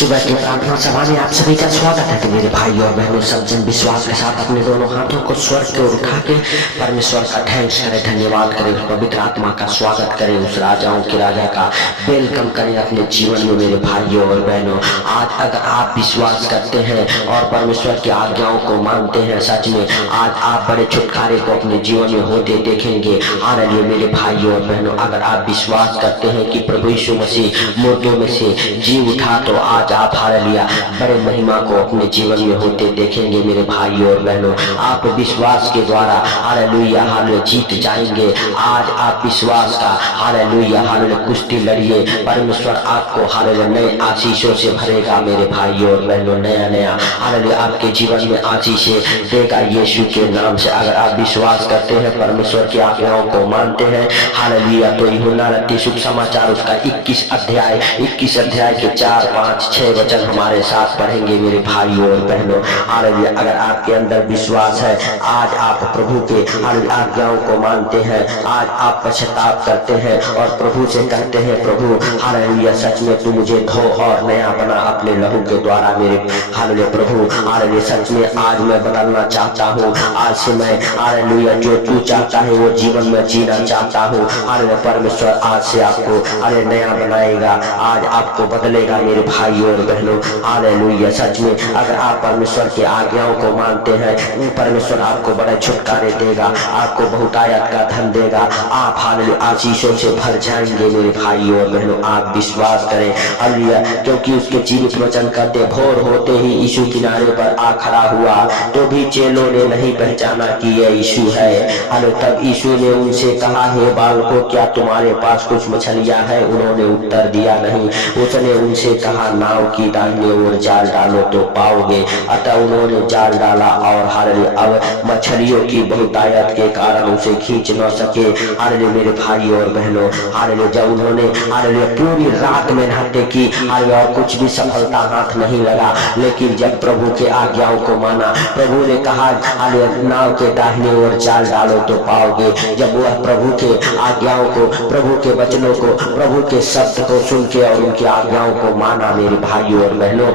सुबह की प्रार्थना सभा में आप सभी का स्वागत है कि मेरे भाइयों और बहनों सब जन विश्वास के साथ अपने दोनों हाथों को स्वर्ग की ओर उठा के परमेश्वर का थैंक्स करें, धन्यवाद करें, उस पवित्र आत्मा का स्वागत करें, उस राजाओं के राजा का वेलकम करें अपने जीवन में। मेरे भाइयों और बहनों, आज अगर आप विश्वास करते हैं और परमेश्वर की आज्ञाओं को मानते हैं, सच में आज आप बड़े छुटकारे को अपने जीवन में होते देखेंगे। हालेलुया मेरे भाइयों और बहनों, अगर आप विश्वास करते हैं कि प्रभु यीशु मसीह मुर्दों में से जी उठा, तो आज आप हालेलुया बड़े महिमा को अपने जीवन में होते देखेंगे। मेरे भाइयों और बहनों, आप विश्वास के द्वारा हालेलुया हालेलुया जीत जाएंगे। आज आप विश्वास का हालेलुया हालेलुया कुश्ती लड़िए, परमेश्वर आपको हालेलुया नए आशीषों से भरेगा। मेरे भाइयों और बहनों, नया नया हालेलुया आपके जीवन में आशीषें देगा यीशु के नाम से। अगर आप विश्वास करते हैं, परमेश्वर की आज्ञाओं को मानते हैं, हालेलुया, तो यूहन्ना रत्ती शुभ समाचार उसका 21 अध्याय के 4, 5, 6 वचन हमारे साथ पढ़ेंगे। मेरे भाइयों और बहनों, हालेलुया अगर आपके अंदर विश्वास है, आज आप प्रभु के हालेलुया आज्ञाओं को मानते हैं, आज आप पश्चाताप करते हैं और प्रभु से कहते हैं, प्रभु हालेलुया सच में तू मुझे धो और नया बना अपने लहू के द्वारा। मेरे हालेलुया प्रभु हालेलुया सच में आज मैं बदलना चाहता हूँ। आज से मैं हालेलुया जो तू चाहता है वो जीवन में जीना चाहता हूँ। हालेलुया परमेश्वर आज से आपको हालेलुया नया बनाएगा, आज आपको बदलेगा। मेरे भाइयों और बहनों, हालेलुया सच में अगर आप परमेश्वर की आज्ञाओं को मानते हैं, परमेश्वर आपको बड़े छुटकारे देगा, आपको बहुतायत का धन देगा, आप हालेलुया आशीषों से भर जाएंगे। मेरे भाइयों और बहनों, आप विश्वास करें हालेलुया, क्योंकि उसके जीवित वचन कहते, भोर होते ही यीशु किनारे पर आ खड़ा हुआ, तो भी चेलों ने नहीं पहचाना कि यह यीशु है। हालेलुया तब यीशु ने उनसे कहा, हे बालकों, क्या तुम्हारे पास कुछ मछलियां हैं? उन्होंने उत्तर दिया, नहीं। उसने उनसे कहा, नाव की दाहिनी ओर जाल डालो तो पाओगे। अतः उन्होंने जाल डाला और हालेलुया अब मछलियों की बहुतायत के कारण उसे खींच न सके। हालेलुया मेरे भाइयों और बहनों, हालेलुया जब उन्होंने हालेलुया पूरी रात मेहनत की, हालेलुया और कुछ भी सफलता हाथ नहीं लगा, लेकिन जब प्रभु के आज्ञाओं को माना, प्रभु ने कहा हालेलुया नाव के दाहिनी ओर जाल डालो तो पाओगे। जब वह प्रभु के आज्ञाओं को, प्रभु के वचनों को, प्रभु के शब्द को सुन के और उनकी आज्ञाओं को माना, मेरे भाइयों और बहनों,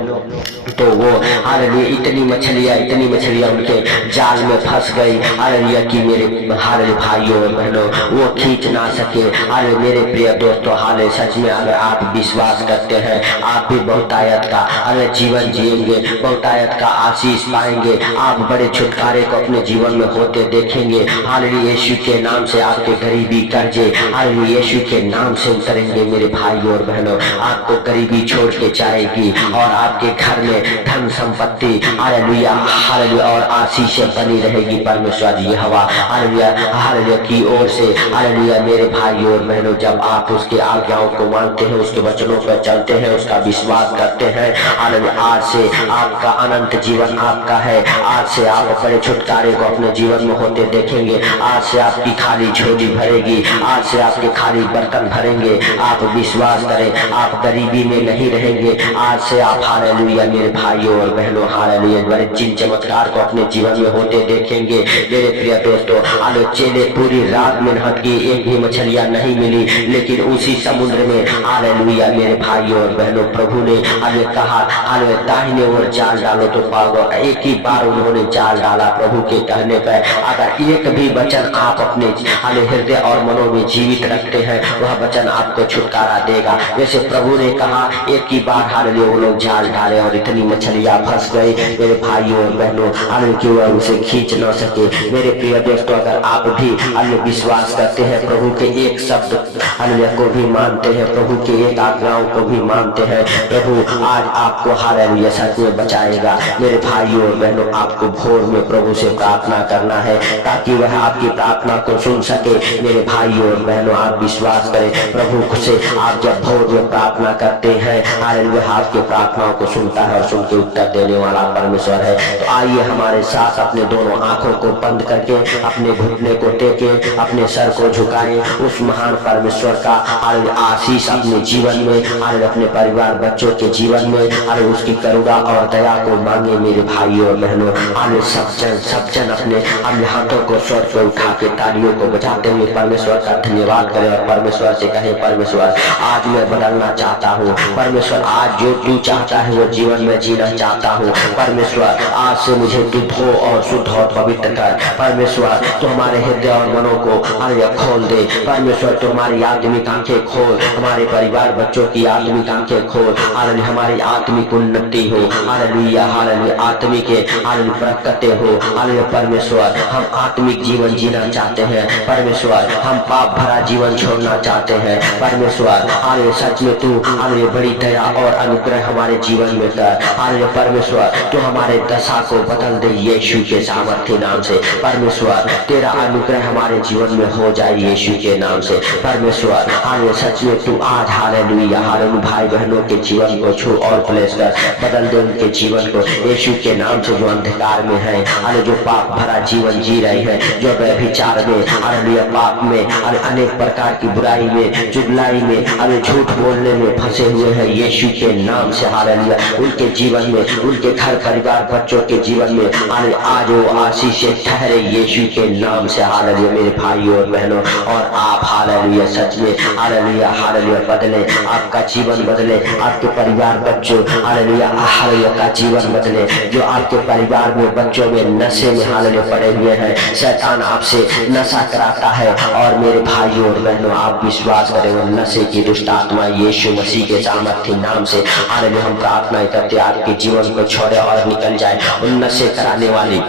तो वो हालेलुया इतनी मछलियां उनके जाल में फंस गई, हालेलुया कि मेरे हालेलुया भाइयों और बहनों वो खींच ना सके। हालेलुया मेरे प्रिय दोस्तों, हालेलुया सच में अगर आप विश्वास करते हैं, आप भी बहुतायत का हालेलुया जीवन जिएंगे, बहुतायत का आशीष पाएंगे, आप बड़े छुटकारे को अपने जीवन में होते देखेंगे। हालेलुया यीशु के नाम से आपके गरीबी कर्जे हालेलुया यीशु के नाम से उतरेंगे। मेरे भाइयों और बहनों, आपको गरीबी छोड़ के जाएगी और आपके घर में धन संपत्ति हालेलुया हालेलुया और आशीषें बनी रहेगी। परमेश्वर यहोवा हालेलुया हालेलुया की ओर से हालेलुया मेरे भाइयों और बहनों, जब आप उसके आज्ञाओं को मानते हैं, उसके वचनों पर चलते हैं, उसका विश्वास करते हैं, हालेलुया आज से आपका अनंत जीवन आपका है। आज से आप बड़े छुटकारे को अपने जीवन में होते देखेंगे। आज से आपकी खाली झोली भरेगी, आज से आपके खाली बर्तन भरेंगे। आप विश्वास करें, आप गरीबी में नहीं रहेंगे। आज से आप हालेलुया मेरे भाइयों और बहनों हालेलुया बड़े चिन्ह चमत्कार को अपने जीवन में होते देखेंगे। मेरे प्रिय दोस्तों, हालेलुया चेले पूरी रात मेहनत की, एक भी मछलियां नहीं मिली, लेकिन उसी समुद्र में हालेलुया मेरे भाइयों और बहनों प्रभु ने हालेलुया कहा, हालेलुया दाहिने ओर जाल डालो तो पाओगे। एक ही बार उन्होंने जाल डाला प्रभु के कहने पर। अगर एक भी वचन आप अपने हालेलुया हृदय और मनों में जीवित रखते हैं, वह वचन आपको छुटकारा देगा। जैसे प्रभु ने कहा, एक ही बार हालेलुया वो लोग जाल डाले और इतनी मछलियां फंस गई। मेरे भाइयों और बहनों, हालेलुया कि वह उसे खींच न सके। मेरे प्रिय दोस्तों, अगर आप भी हालेलुया विश्वास करते हैं, प्रभु के एक शब्द हालेलुया को भी मानते हैं, प्रभु के एक आज्ञाओं को भी मानते हैं, प्रभु आज आपको हालेलुया सच में बचाएगा। मेरे भाइयों और बहनों, आपको भोर में प्रभु से प्रार्थना करना है ताकि वह आपकी प्रार्थना को सुन सके। मेरे भाइयों और बहनों, आप विश्वास करें, प्रभु से आप जब भोर में प्रार्थना करते हैं, हालेलुया आपके प्रार्थनाओं को सुनता है और सुन के उत्तर देने वाला परमेश्वर है। तो आइए हमारे साथ अपने दोनों आंखों को बंद करके, अपने घुटने को टेके, अपने सर को झुकाएं, उस महान परमेश्वर का हालेलुया आशीष अपने जीवन में, हालेलुया अपने परिवार बच्चों के जीवन में, हालेलुया उसकी करुणा और दया को मांगे। मेरे भाइयों और बहनों, हालेलुया सब जन अपने हाथों को स्वर पर उठा के तालियों को बजाते हुए परमेश्वर का धन्यवाद करें और परमेश्वर से कहें, परमेश्वर आज मैं बदलना चाहता हूँ, परमेश्वर आज आज जो तू चाहता है वो जीवन में जीना चाहता हूँ। परमेश्वर आज से मुझे तू धो और शुद्ध और पवित्र कर। परमेश्वर तो हमारे हृदय और मनों को हालेलुया खोल दे। परमेश्वर तो हमारी आत्मिक आंखें खोल, हमारे परिवार बच्चों की आत्मिक आंखें खोल। हालेलुया हमारी आत्मिक उन्नति हो। हालेलुया हालेलुया आत्मिक हालेलुया प्रकटे हो। हालेलुया परमेश्वर हम आत्मिक जीवन जीना चाहते हैं। परमेश्वर हम पाप भरा जीवन छोड़ना चाहते हैं। परमेश्वर हालेलुया सच में तू हालेलुया बड़ी दया और अनुग्रह हमारे जीवन में कर। हालेलुया परमेश्वर तो हमारे दशा को बदल दे यीशु के सामर्थ्य नाम से। परमेश्वर तेरा अनुग्रह हमारे जीवन में हो जाए यीशु के नाम से। परमेश्वर हालेलुया सच में तू आज हालेलुया हालेलुया भाई बहनों के जीवन को छू और प्लेस कर, बदल दे उनके जीवन को यीशु के नाम से। जो अंधकार में है हालेलुया, जो पाप भरा जीवन जी रहे हैं, जो व्यभिचार में हालेलुया पाप में अनेक प्रकार की बुराई में चुगलाई में हालेलुया झूठ बोलने में फंसे हुए हैं यीशु के नाम से। हालेलुया उनके जीवन में, उनके घर परिवार बच्चों के जीवन में हालेलुया आज वो आशीष से ठहरे यीशु के नाम से। हालेलुया मेरे भाइयों और बहनों, और आप हालेलुया सच में हालेलुया हालेलुया बदले, आपका जीवन बदले, आपके परिवार बच्चों हालेलुया हालेलुया का जीवन बदले। जो आपके परिवार में बच्चों में नशे में हालेलुया पड़े हुए हैं, शैतान आपसे नशा कराता है, और मेरे भाइयों और बहनों आप विश्वास करें वो नशे की दुष्ट आत्मा यीशु मसीह के सामर्थ्य नाम से हालेलुया हम प्रार्थना करते आपके जीवन को छोड़े और निकल जाए उन नशे कराने वाली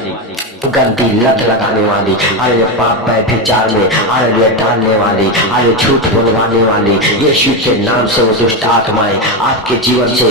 गंदी लत लगाने वाली हालेलुया पाप व्यभिचार में हालेलुया डालने वाली हालेलुया झूठ बोलवाने वाली यीशु के नाम से वो दुष्ट आत्माएं आपके जीवन से,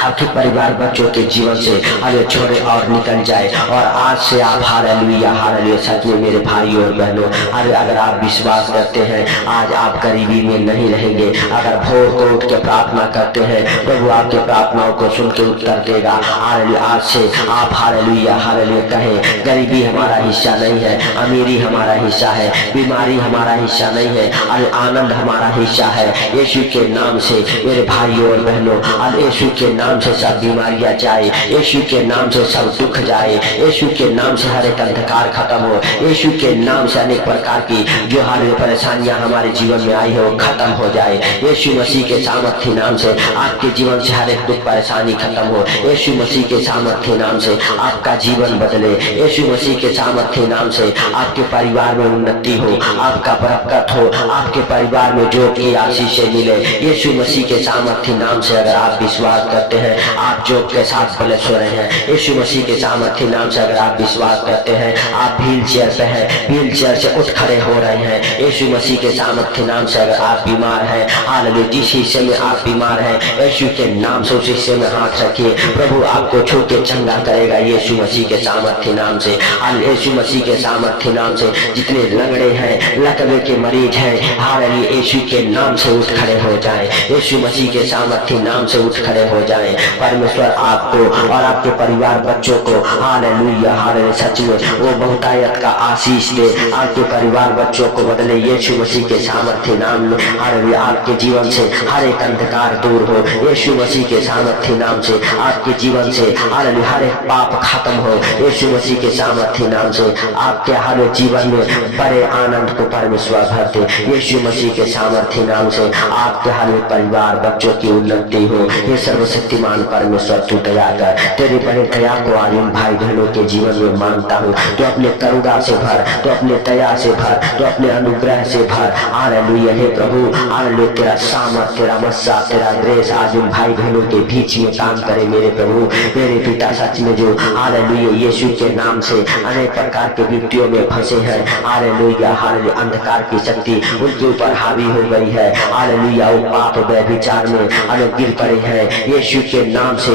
आपके परिवार बच्चों के जीवन से हालेलुया छोड़े और निकल जाए। और आज से आप हालेलुया हालेलुया सच में मेरे भाइयों और बहनों हालेलुया अगर आप विश्वास करते हैं आज आप गरीबी में नहीं रहेंगे। अगर भोर को उठ के प्रार्थना करते हैं प्रभु आपके प्रार्थनाओं को सुन के उत्तर देगा। हालेलुया आज से आप हालेलुया हालेलुया कहें गरीबी हमारा हिस्सा नहीं है, अमीरी हमारा हिस्सा है, बीमारी हमारा हिस्सा नहीं है, आनंद हमारा हिस्सा है यीशु के नाम से। मेरे भाइयों और बहनों यीशु के नाम से सब बीमारियां जाए, यीशु के नाम से सब दुख जाए, यीशु के नाम से हर एक अंधकार खत्म हो, यीशु के नाम से अनेक प्रकार की जो हर परेशानियां हमारे जीवन में आई है वो खत्म हो जाए यीशु मसीह के सामर्थ्य नाम से। आपके जीवन से हर एक दुख परेशानी खत्म हो यीशु मसीह के सामर्थ्य नाम से। आपका जीवन बदले यीशु मसीह के सामर्थ्य नाम से। आपके परिवार में उन्नति हो, आपका बरकत हो, आपके परिवार में जो की आशीष मिले यीशु मसीह के सामर्थ्य नाम से। अगर आप विश्वास करते हैं आप जो के साथ ब्लेस हो रहे हैं यीशु मसीह के सामर्थ्य नाम से। अगर आप विश्वास करते हैं आप व्हील चेयर पे हैं, व्हील चेयर से उठ खड़े हो रहे हैं यीशु मसीह के सामर्थ्य नाम से। अगर आप बीमार हैं हालेलुया जिस हिस्से में आप बीमार हैं यीशु के नाम से उस हिस्से में हाथ रखिए, प्रभु आपको छू के चंगा करेगा यीशु मसीह के सामर्थ्य नाम से। यीशु मसीह के सामर्थ्य नाम से जितने लंगड़े हैं, लकवे के मरीज हैं हालेलुया यीशु के नाम से उठ खड़े हो जाएं, यीशु मसीह के सामर्थ्य नाम से उठ खड़े हो जाएं। परमेश्वर आपको और आपके परिवार बच्चों को हालेलुया हालेलुया सच में वो बहुतायत का आशीष दे, आपके परिवार बच्चों को बदले यीशु मसीह के सामर्थ्य नाम में। हालेलुया आपके जीवन से हर एक अंधकार दूर हो यीशु मसीह के सामर्थ्य नाम से। आपके जीवन से हालेलुया हर एक पाप खत्म हो यीशु मसीह के सामर्थ्य नाम से। आपके हर जीवन में बड़े आनंद को परमेश्वर भर दे यीशु मसीह के सामर्थ्य नाम से। आपके हर परिवार बच्चों की उन्नति हो। ये सर्वशक्तिमान परमेश्वर तू दया कर, तेरे बड़े दया को आज उन भाई बहनों के जीवन में मांगता हूँ। तो अपने करुणा से भर, तो अपने दया से भर, तो अपने अनुग्रह से भर। हालेलुया हे प्रभु हालेलुया तेरा सामर्थ, तेरा मस्सा, तेरा ग्रेस आज उन भाई बहनों के बीच में काम करे मेरे प्रभु मेरे पिता। सच में जो हालेलुया यीशु के नाम से अनेक प्रकार के विपत्तियों में फंसे हैं हालेलुया हालेलुया अंधकार की शक्ति उनके ऊपर हावी हो गई है हालेलुया वो पाप व्यभिचार में गिर पड़े हैं यीशु के नाम से।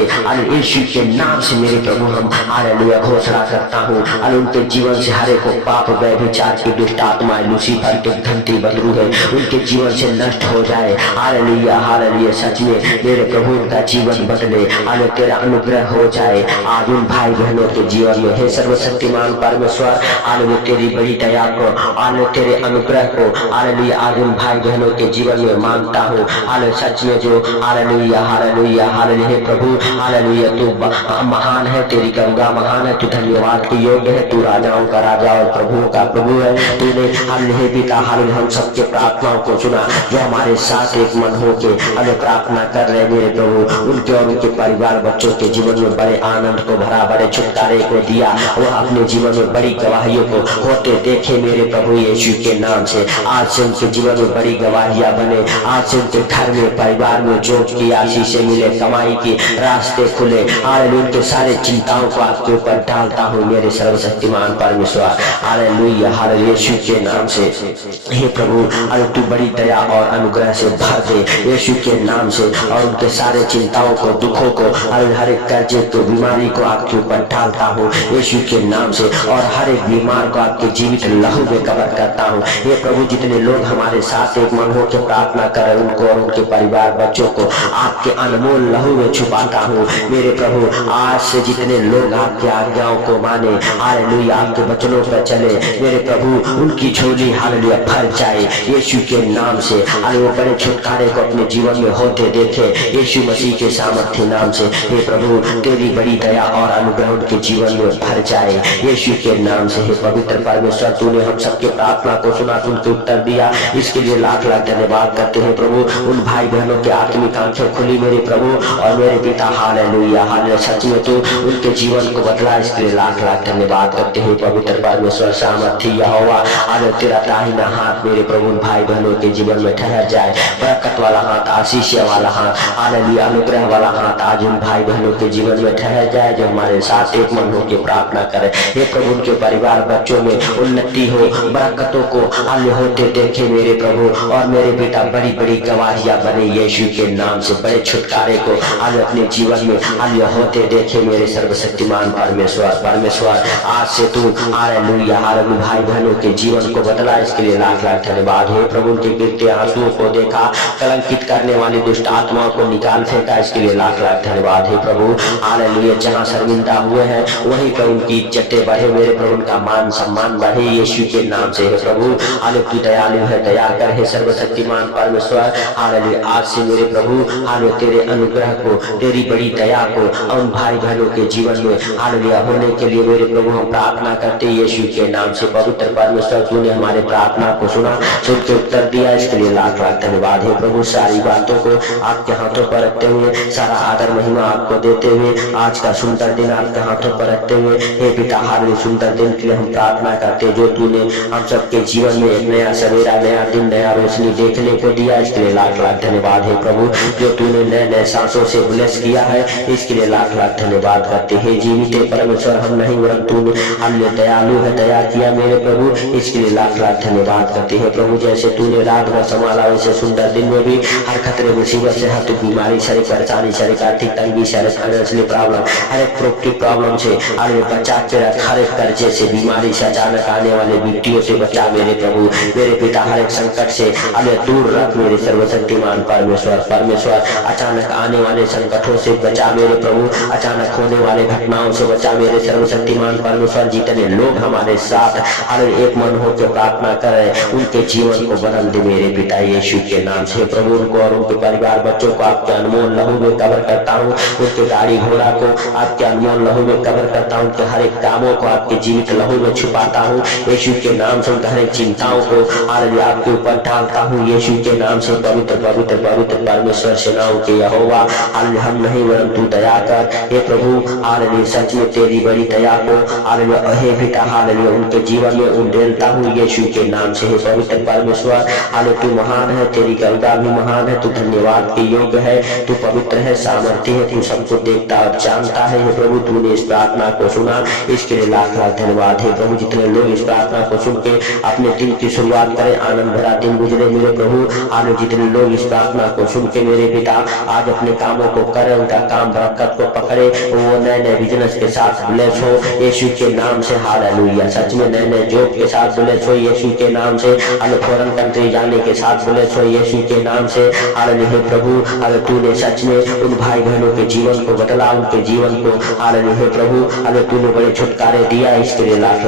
यीशु के नाम से मेरे प्रभु हम हालेलुया घोषणा करता हूँ उनके जीवन से हर एक पाप व्यभिचार की दुष्ट आत्माएं लूसीफर के घंटी बदलू है उनके जीवन से नष्ट हो जाए हालेलुया हालेलुया सच में मेरे प्रभु उनका जीवन बदले हालेलुया तेरा अनुग्रह हो जाए आज उन भाई बहनों के जीवन में। हे सर्व सर्वशक्तिमान परमेश्वर हालेलुया तेरी बड़ी दया को, हालेलुया तेरे अनुग्रह को, हालेलुया आज उन भाई बहनों के जीवन में मांगता हूँ। हालेलुया सच में जो हालेलुया हालेलुया हालेलुया हे प्रभु हालेलुया तू महान है, तेरी करुणा महान है, तू धन्यवाद के योग्य है, तू राजाओं का राजा और प्रभुओं का प्रभु है। तूने हालेलुया पिता हालेलुया हम सबके प्रार्थनाओं को सुना जो हमारे साथ एक मन होके हमें प्रार्थना कर रहे मेरे प्रभु, उनके और उनके परिवार बच्चों के जीवन में बड़े आनंद को भरा, बड़े छुटकारे को दिया, वह अपने जीवन में बड़ी गवाहियों को होते देखे मेरे प्रभु यीशु के नाम से। आज से उनके जीवन में बड़ी गवाहियां बने, आज से उनके घर में परिवार में जोत की आशीष मिले, कमाई के रास्ते खुले। हालेलुया उनके सारे चिंताओं को आपके ऊपर डालता हूँ मेरे सर्वशक्तिमान परमेश्वर। हालेलुया हालेलुया यीशु के नाम से हे प्रभु अरे तू बड़ी दया और अनुग्रह से भर दे यीशु के नाम से, और उनके सारे चिंताओं को दुखों को हर एक कर्जे को बीमारी को आपके ऊपर डालता हूँ यीशु के नाम से, और हर एक बीमार को आपके जीवित लहू में कवर करता हूँ। ये प्रभु जितने लोग हमारे साथ एक मन होकर प्रार्थना कर रहे उनको और उनके परिवार बच्चों को आपके अनमोल लहू में छुपाता हूँ मेरे प्रभु। आज से जितने लोग आपकी आज्ञाओं को माने, हालेलुया आपके वचनों पर चले मेरे प्रभु, उनकी झोली हालेलुया भर जाए यीशु के नाम से। हालेलुया बड़े छुटकारे को अपने जीवन में होते देखे यीशु मसीह के सामर्थ्य नाम से। हे प्रभु तेरी बड़ी दया और अनुग्रह उनके जीवन में भर जाए यीशु के नाम से। हे पवित्र परमेश्वर तूने हम सबके प्रार्थना को सुना, तुमके उत्तर दिया, इसके लिए लाख लाख धन्यवाद करते हैं प्रभु। उन भाई बहनों के आत्मिक आंखें खुली मेरे प्रभु और मेरे पिता हालेलुया हालेलुया सच में तू उनके जीवन को बदला, इसके लिए लाख लाख धन्यवाद करते हैं पवित्र परमेश्वर। सामर्थ्य यहोवा आज तेरा दाहिना हाथ मेरे प्रभु उन भाई बहनों के जीवन में ठहर जाए, बरकत वाला हाथ, आशीष वाला हाथ, हालेलुया अनुग्रह वाला हाथ आज उन भाई बहनों के जीवन में ठहर जाए जो हमारे साथ एक मन होकर प्रार्थना करे। हे प्रभु उनके परिवार बच्चों में उन्नति हो, बरकतों को हाल होते देखे मेरे प्रभु और मेरे बेटा बड़ी बड़ी गवाहियां बने यीशु के नाम से, बड़े छुटकारे को आज अपने जीवन में हाल होते देखे मेरे सर्वशक्तिमान परमेश्वर। परमेश्वर आज से तू हालेलुया हालेलुया भाई बहनों के जीवन को बदला, इसके लिए लाख लाख धन्यवाद। हे प्रभु उनके गिरते आंसुओं को देखा, कलंकित करने वाली दुष्ट आत्माओं को निकाल फेंका, इसके लिए लाख लाख धन्यवाद। हे प्रभु हालेलुया जहाँ शर्मिंदा हुए हैं वहीं पर उनकी इज्जतें बढ़े मेरे प्रभु, उनका मान सम्मान बढ़े यीशु के नाम से। हे प्रभु हालेलुया तू दयालु है, दया कर हे सर्वशक्तिमान परमेश्वर। हालेलुया आज से मेरे प्रभु हालेलुया तेरे अनुग्रह को, तेरी बड़ी दया को उन भाई बहनों के जीवन में हालेलुया होने के लिए मेरे प्रभु हम प्रार्थना करते यीशु के नाम से। पवित्र परमेश्वर तूने हमारे प्रार्थना को सुना, सुन के उत्तर दिया, इसके लिए लाख लाख धन्यवाद। हे प्रभु सारी बातों को आपके हाथों पर रखते हुए, सारा आदर महिमा आपको देते हुए, आज का सुंदर दिन आपके हाथों पर रखते हुए हे पिता हालेलुया सुंदर दिन के लिए हम प्रार्थना करते जो तूने हम सबके जीवन में एक नया सवेरा, नया दिन, नया रोशनी देखने को दिया, इसके लिए लाख लाख धन्यवाद। हे प्रभु जो तूने नए नए सांसों से ब्लेस किया है इसके लिए लाख लाख धन्यवाद करते हैं। जीवित परमेश्वर हम नहीं वरन तूने हालेलुया दयालु है, दया किया मेरे प्रभु, इसके लिए लाख लाख धन्यवाद करते हैं प्रभु। जैसे तूने रात भर संभाला वैसे सुंदर दिन में भी हर खतरे मुसीबत से, हर बीमारी से, परेशानी से, आर्थिक तंगी से, फाइनेंशियल प्रॉब्लम, हर एक प्रॉपर्टी प्रॉब्लम से बचा के रख, हर एक कर्जे से, बीमारी से, अचानक आने वाले विपत्तियों से बचा मेरे प्रभु। मेरे पिता हर एक संकट से दूर रख मेरे सर्वशक्तिमान परमेश्वर। परमेश्वर अचानक आने वाले संकटों से बचा मेरे प्रभु, अचानक होने वाले घटनाओं से बचा मेरे सर्वशक्तिमान परमेश्वर। जितने लोग हमारे साथ एक मन होकर प्रार्थना करे उनके जीवन को बदल दे मेरे पिता यीशु के नाम से। प्रभु उनको और उनके परिवार बच्चों को आपके अनमोल लहू में कवर करता हूँ, उनके गाड़ी घोड़ा को आपके अनमोल लहू में कवर करता हूँ, उनके हर एक कामों को आपके जीवित लहू में छुपाता हूँ यीशु के नाम से। उनके हर एक चिंताओं को हालेलुया आपके ऊपर डालता हूँ यीशु के नाम से। पवित्र पवित्र पवित्र परमेश्वर सेनाओं के यहोवा हालेलुया हम नहीं वरन तू दया कर हे प्रभु। हालेलुया सच में तेरी बड़ी दया को हालेलुया हे पिता हालेलुया उनके जीवन में उंडेलता हूँ यीशु के नाम से। हे पवित्र परमेश्वर हालेलुया तू महान है, तेरी करुणा भी महान है, तू धन्यवाद के योग्य है, तू पवित्र है, सामर्थ्य है, तू सबको देखता और जानता है। हे प्रभु तूने इस प्रार्थना को सुना, इसके लिए लाख लाख धन्यवाद। हे प्रभु जितने लोग इस प्रार्थना को सुन के अपने दिन की शुरुआत करें, आनंद भरा दिन गुजरे मेरे प्रभु। आज जितने लोग इस प्रार्थना को सुन के मेरे पिता आज अपने कामों को करें, उनका काम बरकत को पकड़े, वो नए नए बिजनेस के साथ ब्लेस हो यीशु के नाम से। हालेलुया सच में नए नए जॉब के साथ ब्लेस हो यीशु के नाम से, फॉरेन कंट्री जाने के साथ ब्लेस हो यीशु के नाम से। हालेलुया हे प्रभु अगर तूने सच में उन भाई बहनों के जीवन को बदला, उनके जीवन को हालेलुया हे प्रभु अगर तूने बड़े छुटकारे दिया, इसके लिए लाख